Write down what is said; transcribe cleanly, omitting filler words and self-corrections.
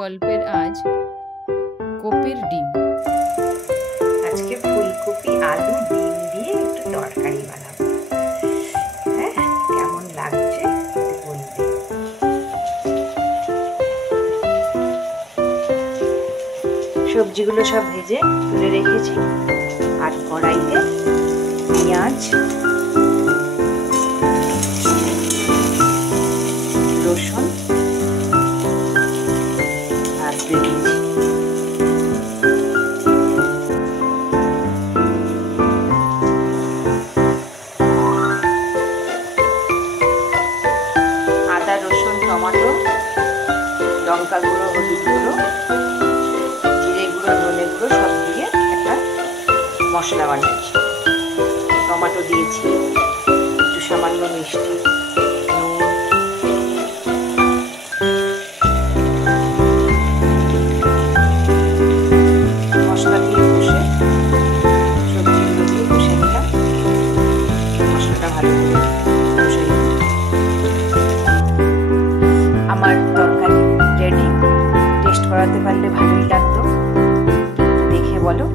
গল্পের আজ কপির ডিম। আজকে ফুলকপি আলু ডিম দিয়ে একটু তরকারি বানাবো। হ্যাঁ, কেমন লাগছে বলবে। সবজিগুলো সব ভেজে তুলে রেখেছি, আর কড়াইতে পেঁয়াজ, রসুন আর দিয়ে দিয়েছি। আদা, রসুন, টমেটো, লঙ্কা গুঁড়ো, হলুদ গুঁড়ো, জিরে গুঁড়ো, ধনে গুঁড়ো সব দিয়ে একটা মশলা বানিয়েছি। টমেটো দিয়েছি, একটু সামান্য মিষ্টি, নুন, মশলা দিয়ে কষে সবজিগুলো দিয়ে কষে নিলাম। মশলাটা ভালো করে কষে নিলাম। আমার তরকারি রেডি। টেস্ট করাতে পারলে ভালোই লাগতো, দেখে বলো।